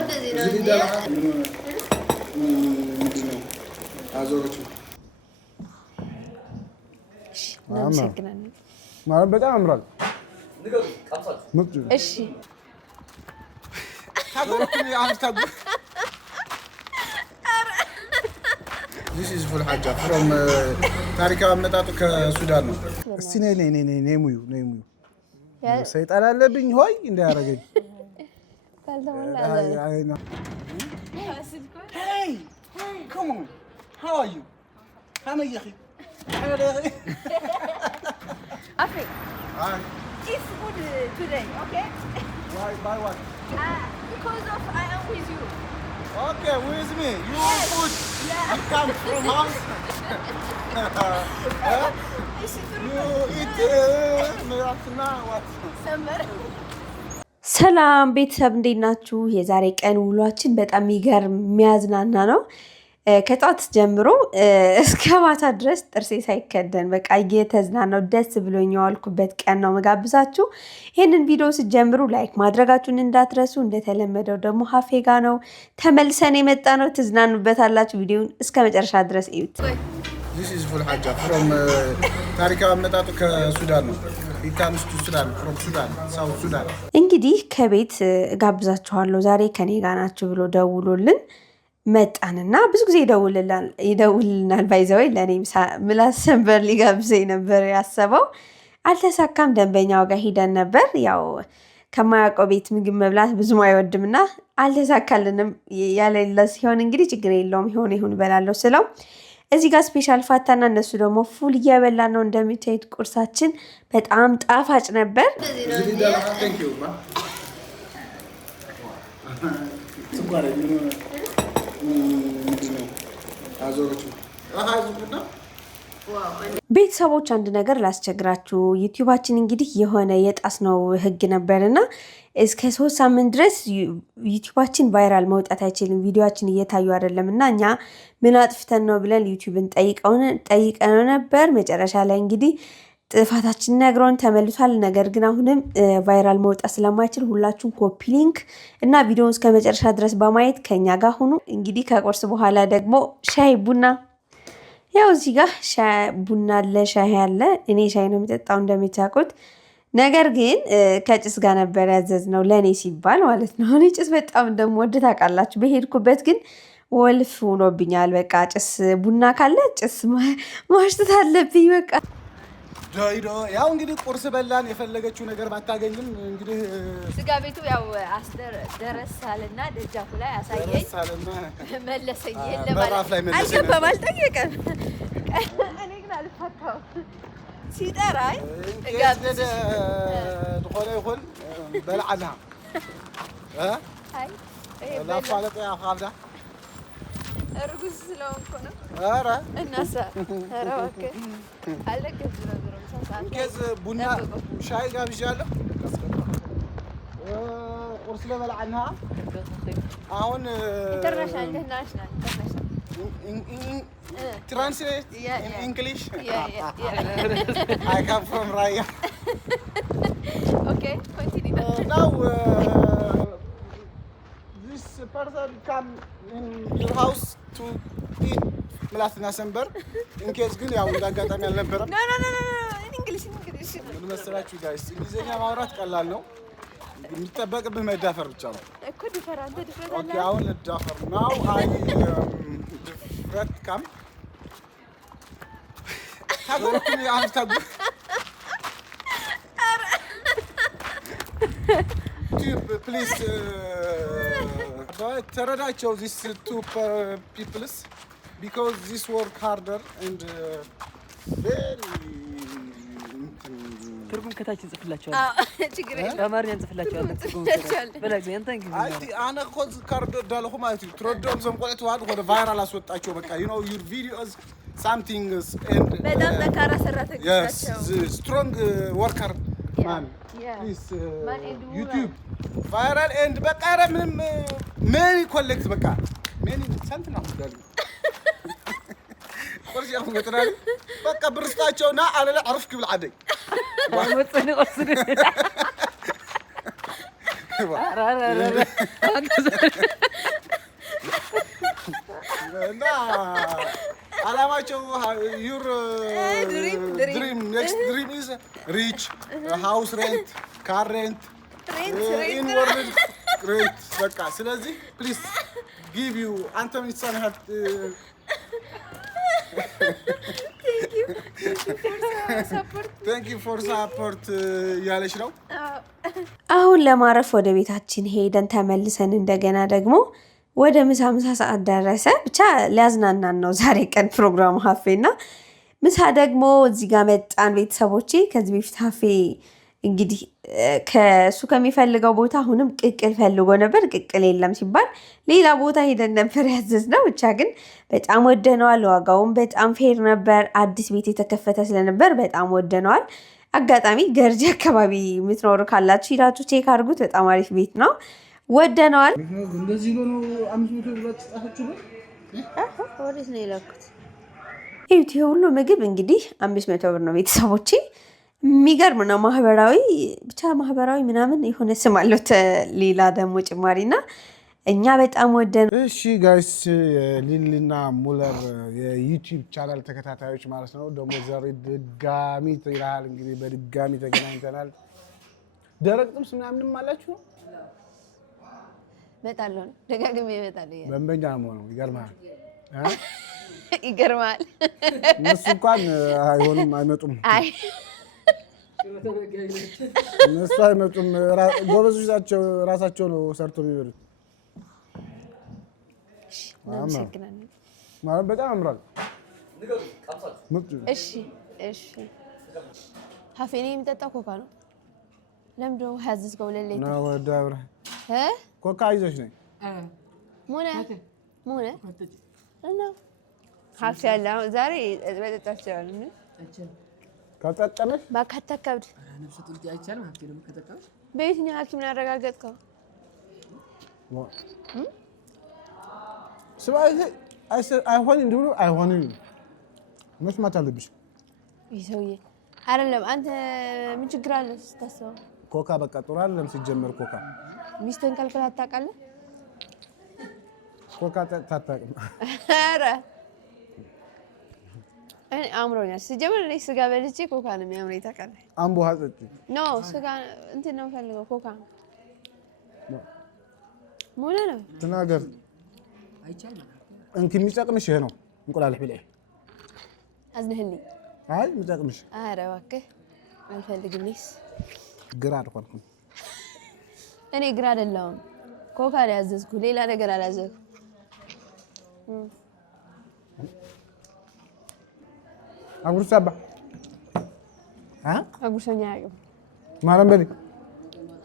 እንደዚህ ነው እንጂ ምንድነው አዞሮቹ ማለት በጣም ያምራል። እሺ This is full hajja from ታሪካዊ አመጣጡ ከሱዳን ነው። እስቲ ነይ ሙዩ ሰይጣን አለብኝ ሆይ እንዳያረገኝ Hey, come on. How are you? أنا يا أخي. Afi. Hi. It's good today, okay? Why what? Because of I am with you. Okay, with me. You good. Yeah. You come from house. You eat what? Summer. ሰላም ቤተሰብ እንዴት ናችሁ? የዛሬ ቀን ውሏችን በጣም የሚገርም የሚያዝናና ነው። ከጧት ጀምሮ እስከ ማታ ድረስ ጥርሴ ሳይከደን በቃ እየተዝናናው ደስ ብሎኝ የዋልኩበት ቀን ነው መጋብዛችሁ። ይህንን ቪዲዮ ስትጀምሩ ላይክ ማድረጋችሁን እንዳትረሱ። እንደተለመደው ደግሞ ሀፌጋ ነው ተመልሰን የመጣ ነው። ትዝናኑበታላችሁ። ቪዲዮውን እስከ መጨረሻ ድረስ እዩት። This is full hajja from ታሪካዊ አመጣጡ ከሱዳን ነው። ኢታንስቱ ሱዳን from ሱዳን ሳውት ሱዳን። እንግዲህ ከቤት ጋብዛችኋለሁ ዛሬ ከኔ ጋር ናችሁ ብሎ ደውሎልን መጣንና ብዙ ጊዜ ይደውልልናል። ባይዘወይ ለእኔም ምላስ ሰንበር ሊጋብዘኝ ነበር ያሰበው፣ አልተሳካም። ደንበኛው ጋር ሂደን ነበር። ያው ከማያውቀው ቤት ምግብ መብላት ብዙም አይወድምና አልተሳካልንም። ያለለ ሲሆን እንግዲህ ችግር የለውም ይሁን እበላለሁ ስለው እዚህ ጋር ስፔሻል ፋታና እነሱ ደግሞ ፉል እየበላን ነው። እንደምታዩት ቁርሳችን በጣም ጣፋጭ ነበር። ቤተሰቦች አንድ ነገር ላስቸግራችሁ። ዩቲዩባችን እንግዲህ የሆነ የጣስነው ህግ ነበርና እስከ 3 ሳምንት ድረስ ዩቲዩባችን ቫይራል መውጣት አይችልም። ቪዲዮችን እየታዩ አይደለም እና እኛ ምን አጥፍተን ነው ብለን ዩቲዩብን ጠይቀነው ነበር። መጨረሻ ላይ እንግዲህ ጥፋታችን ነግረውን ተመልሷል። ነገር ግን አሁንም ቫይራል መውጣት ስለማይችል ሁላችሁም ኮፒ ሊንክ እና ቪዲዮውን እስከ መጨረሻ ድረስ በማየት ከኛ ጋር ሁኑ። እንግዲህ ከቁርስ በኋላ ደግሞ ሻይ ቡና፣ ያው እዚህ ጋር ቡና አለ፣ ሻይ አለ። እኔ ሻይ ነው የምጠጣው እንደምታውቁት። ነገር ግን ከጭስ ጋር ነበር ያዘዝነው ለእኔ ሲባል ማለት ነው። እኔ ጭስ በጣም እንደምወድ ታውቃላችሁ። በሄድኩበት ግን ወልፍ ሆኖብኛል። በቃ ጭስ ቡና ካለ ጭስ ማሽተት አለብኝ በቃ። ያው እንግዲህ ቁርስ በላን። የፈለገችው ነገር ባታገኝም እንግዲህ ስጋ ቤቱ ያው ደረሳልና ደጃፉ ላይ አሳየኝ፣ መለሰኝ። የለም አልገባም፣ አልጠየቀም። እኔ ግን አልፋታው ሲጠራኝ ጋብዘ ድኾነ ይኹን በልዓና አይ ላፋለጠ ያ ካብዳ እርጉዝ ስለሆንኩ ነው። ኧረ እናሳ ኧረ እባክህ አለቀስ ነው። እንኬዝ ቡና ሻይ ጋብዣለሁ። ቁርስ ለበልዓና አሁን ኢንተርናሽናል translate in English. I come from Raya. Okay, continue. Now this person come in your house to eat ምላስና ሰንበር። in case ግን ያው እንዳጋጣሚ አልነበረም። No, in English. ምን መሰላችሁ guys፣ እንግሊዘኛ ማውራት ቀላል ነው። የሚጠበቅብህ መዳፈር ብቻ ነው እኮ። ድፈራ አንተ ድፍረት አለ። Okay, አሁን ልዳፈር ነው። ድፍረት ካም ታጎርኩኝ አንተ please but ተረዳቸው these two peoples because this work harder and very ትርጉም ከታች እንጽፍላችኋለን። ችግር የለም፣ በአማርኛ እንጽፍላችኋለን። ትርጉም በላግዘ አንተ እንግሊዝ አነ ኮዝ ካርድ ዳለኹ ማለት እዩ ትረዶም ዘም ቆልዕት ዋድ ወደ ቫይራል አስወጣቸው። በቃ you know your videos something and በጣም ጠንካራ ሰራተኞች ናቸው። yes strong worker man please YouTube viral and በቃ ኧረ ምንም ሜኒ ኮሌክት በቃ ሜኒ ሰንት ነው ዳሉ ቆርሽ ያው ገጥራል በቃ ብርስጣቸውና አለለ አርፍ ክብል አደይ ወጥኒ ቆስኒ አላማቸው your dream next dream is rich house rent car rent in world rent በቃ ስለዚህ please give you አንተም ይሳናል thank you for support ያለሽ ነው። አሁን ለማረፍ ወደ ቤታችን ሄደን ተመልሰን እንደገና ደግሞ ወደ ምሳ ሰዓት ደረሰ። ብቻ ሊያዝናናን ነው ዛሬ ቀን ፕሮግራሙ ሀፌና ምሳ ደግሞ እዚህ ጋር መጣን ቤተሰቦቼ። ከዚህ በፊት ሀፌ እንግዲህ ከሱ ከሚፈልገው ቦታ አሁንም ቅቅል ፈልጎ ነበር። ቅቅል የለም ሲባል ሌላ ቦታ ሄደን ነበር ያዘዝነው። ብቻ ግን በጣም ወደነዋል። ዋጋውን በጣም ፌር ነበር። አዲስ ቤት የተከፈተ ስለነበር በጣም ወደነዋል። አጋጣሚ ገርጂ አካባቢ የምትኖሩ ካላችሁ ሂዳችሁ ቼክ አድርጉት። በጣም አሪፍ ቤት ነው። ወደነዋል። እንደዚህ ነው 500 ብር ተጻፈችው ነው ወዴት ነው የላኩት? ይሄ ሁሉ ምግብ እንግዲህ 500 ብር ነው ቤተሰቦቼ። የሚገርም ነው። ማህበራዊ ምናምን የሆነ ስም አለው ሌላ ደግሞ ጭማሪና እኛ በጣም ወደን። እሺ ጋይስ ሊሊና ሙለር የዩቲዩብ ቻናል ተከታታዮች ማለት ነው። ደግሞ ዛሬ ድጋሚ ተይራል እንግዲህ በድጋሚ ተገናኝተናል። ደረቅ ጥብስ ምናምንም አላችሁ? እመጣለሁ ነው ደጋግሜ እመጣለሁ። በእንበኛ ነው። ይገርማል ይገርማል። እነሱ እንኳን አይሆንም አይመጡም። እነሱ አይመጡም። ጎበዞች ናቸው። ራሳቸው ነው ሰርቶ የሚበሉት። ማለት በጣም ያምራል። እሺ ሀፌኔ የሚጠጣው ኮካ ነው። ለምንድን ነው ያዘዝከው? ለሌት ነው ወዳብራ ኮካ ይዘሽ ነኝ ሙነ እና ሀፌ ያለ ዛሬ መጠጣት ይችላል። ከጠቀመሽ ባካታከብድ በየትኛው ሐኪም ነው ያረጋገጥከው? ስባይ አይሆን እንዲሁ አይሆንም መስማት አለብሽ። ይሄ ሰውዬ አይደለም አንተ ምን ችግር አለ ስታስበው? ኮካ በቃ ጥሩ አይደለም ሲጀመር። ኮካ ሚስትን ከልክላት ታውቃለህ? ኮካ ታጣቅም። ኧረ እኔ አምሮኛል ሲጀመር። እኔ ስጋ በልቼ ኮካ ነው የሚያምረኝ ታውቃለህ? አምቦ ሀጥጥ ኖ ስጋ እንትን ነው ፈልገው ኮካ ሙሉ ነው ተናገር። እንኪ የሚጠቅምሽ ይሄ ነው። እንቁላልህ ብለህ አዝነህልኝ። አይ የሚጠቅምሽ። ኧረ እባክህ አልፈልግም። እኔስ ግራ አልኳልኩም። እኔ ግራ አይደለሁም። ኮካ ነው ያዘዝኩህ፣ ሌላ ነገር አላዘዝኩም። አጉርሳባ አጉርሰኛ አያውቅም። ማረም በል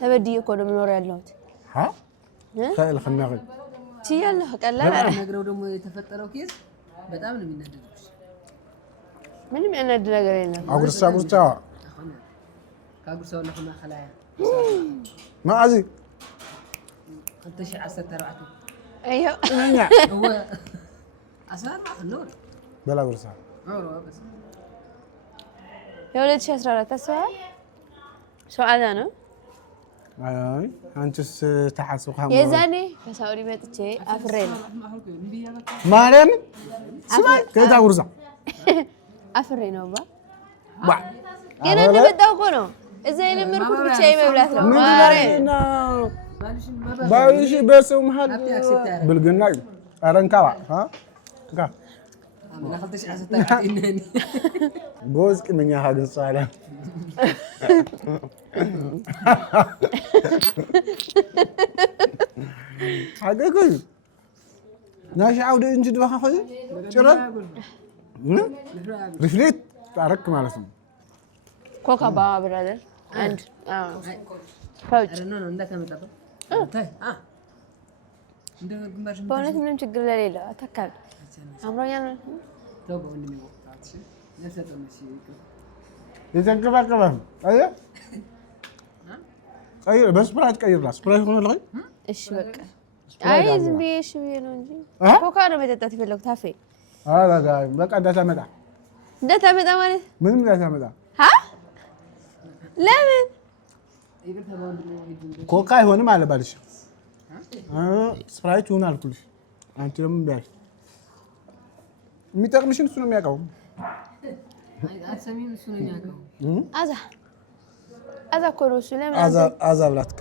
ተበድዬ እኮ ነው የምኖረው ያለሁት። خيل خناقي تيالله ቀላል ነገረው ደግሞ የተፈጠረው ኬዝ በጣም ነው የሚነደደው። ምንም የሚያነድ ነገር የለም። አጉርሳ ካጉርሳው ለሁና خلايا ما ازي انت شي 14 ايوه هو اصلا ما خلوه بلا غرسا بس يا ولد 14 سؤال سؤال انا አይ አንቺስ ተሐስብ ካም የዛኔ ከሳውዲ መጥቼ አፍሬን ማለም ስማይ ከዛ ጉርዛ አፍሬ ነው ባ ገና እንደመጣሁ እኮ ነው እዛ የለመድኩት ብቻ የመብላት ነው ማረና ባይሽ በሰው መሃል ብልግና አረንካባ ካ انا خلتش 14 انني ጎዝ ቅምኛ ሀገር ጻላ حقيقي ناشي عودة انجد بها خذ شرب رفليت تعرك مالتهم كوكا با برادر and فوج انا عندك مطبق እንደ ግማሽ በእውነት ምንም ችግር ለሌለ አታካል አምሮኛል ተው ወንድሜ ወጣች ለሰጠንሽ يتنكبكبه ايوه ቀይር በስፕራይት ቀይርላ ስፕራይት ሆነ ላይ እሺ በቃ አይ ዝም ብዬ እሺ ብዬ ነው እንጂ ኮካ ነው መጠጣት የፈለኩት ታፌ አላጋ በቃ እንዳታመጣ ማለት ምንም እንዳታመጣ ለምን ኮካ አይሆንም አለ ባልሽ ስፕራይት ይሁን አልኩልሽ አንቺ ደግሞ ቢያይ የሚጠቅምሽን እሱ ነው የሚያውቀው አሰሚን እሱ ነው የሚያውቀው አዛ ኮሎ እሱ ለምን አዛ ብላትካ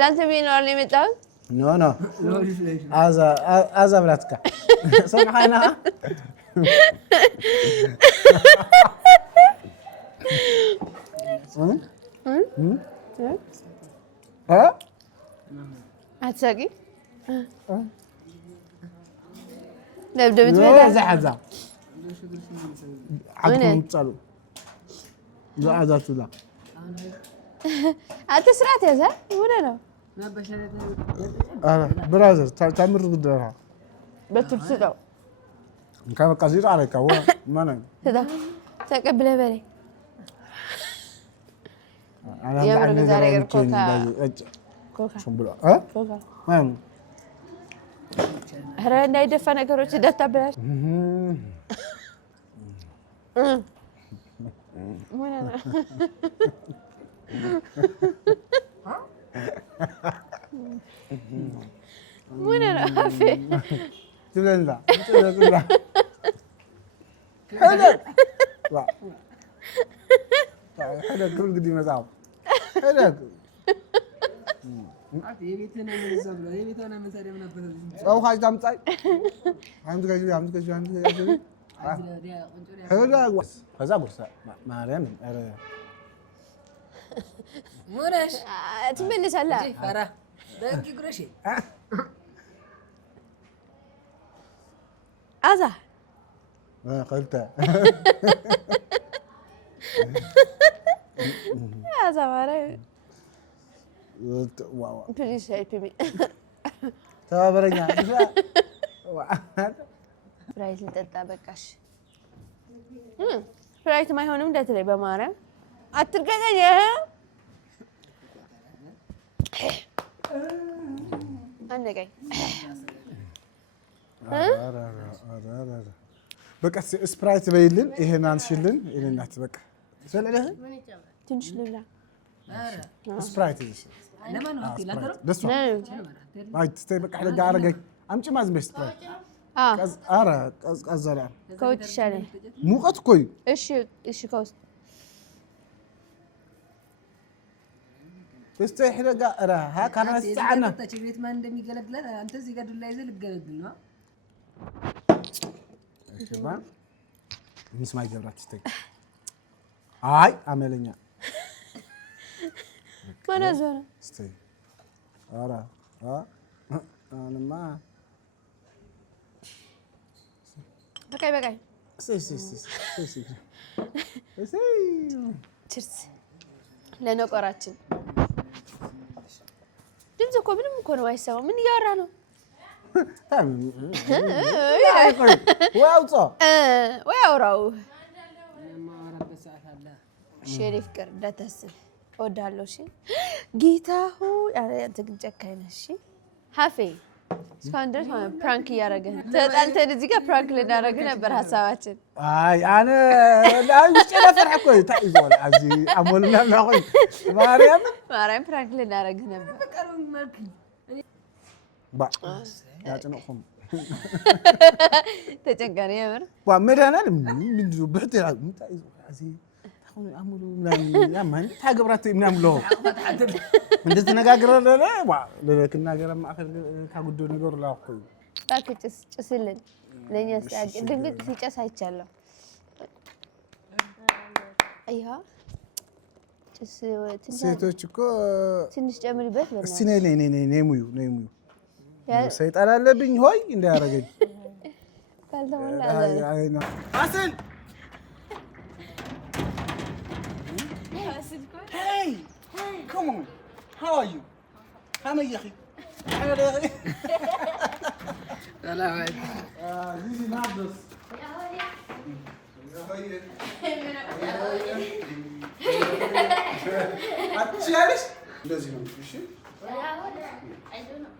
ለአንተ ቢኖር ነው የመጣው ኖ አዛ ብላትካ ሰማኸና አትሳቂ ደብደብት ወደ ዘሐዛ አጥም ጻሉ ዘዓዛቱላ አትስራት ያዛ ወደ ነው ብራዘር ታምር ግደራ በትርስዳው ከበቃ ዚራ አለካ ወማና ተቀብለ በለ አና የምር ዛሬ ኮካ ሽምብሎ ኮካ ኧረ እንዳይደፋ ነገሮች እንዳታበላሽ ምን ነው አፌ ትለንዳ هذا كل قديم مزعو هذا የቤተና መዘብሎ የቤተና መሰደም ነበር أو خايف تامتاي عندك كذي عندك كذي هذا هذا برسا ما ريم ሞራሽ ትመልሳለህ ፈራ ደንቂ ጉረሽ አዛ قلت አዛ ማለት واو ፕሊዝ ሄልፕ ሚ ተባበረኛ ፍራይት ልጠጣ በቃሽ ፍራይት ማይሆንም እንደትለይ በማርያም አትርቀቀኝ አንገኝ በቃ ስፕራይት በይልን ይሄን አንሽልን ይሄናት በቃ ስለለህ ትንሽ ልላ ስፕራይት ይሽ ለማን ነው አትላተሩ ደስ አይ ተይ በቃ ለጋ አረገኝ አምጪ ማዝም ስፕራይት አረ ቀዝቀዘላ ከውጭ ይሻላል ሙቀት ኮይ እሺ ከውስጥ استحرق راها كان استعنا تشريت ما عندي قلق انت زي قد لا يزل قلق له شباب نسمع جبرات تستي هاي عملنا ما نزل استي ارا انا ما بقى سي تشرس لانه قراችን ድምጽ እኮ ምንም እኮ ነው አይሰማም ምን እያወራ ነው ወይ አውራው ሸሪፍ ቅር እንዳታስብ እወድሃለሁ እሺ ጌታ ሆይ አንተ ግን ጨካኝ ነህ እሺ ሀፌ እስካሁን ድረስ ፕራንክ እያደረግህ ተጣልተን እዚህ ጋር ፕራንክ ልናደርግህ ነበር ሀሳባችን አይ አነ ላንቺ ለፈርح እኮ ታይዞል አዚ አሞልና ማቆይ ማርያም ፕራንክ ልናደርግህ ነበር በቀሩን መልክ ባ ያጭነኩም ተጨንቀን የምር ወመዳናል ምንድን ነው በተራ ታይዞ አዚ አሁን አሙሉ ምናምን ያማን ታገብራት ምናምን ለው እንደዚህ ተነጋግረን ለለክና ገረም አከል ታጉዶ ነገር ላኩ ታክጭስ ጭስልን ለኛ ሳቅ ድንቅ ሲጨስ አይቻለሁ አይያ ጭስ ሴቶች እኮ ትንሽ ጨምሪበት ለና እስቲ ነይ ሙዩ ሰይጣን አለብኝ ሆይ እንዳያረገኝ ካልተሞላ አይና አስል Hey, come on. How are you? How are you? ሰላም this is not this. አትችያለሽ? እንደዚህ ነው። እሺ? I don't know.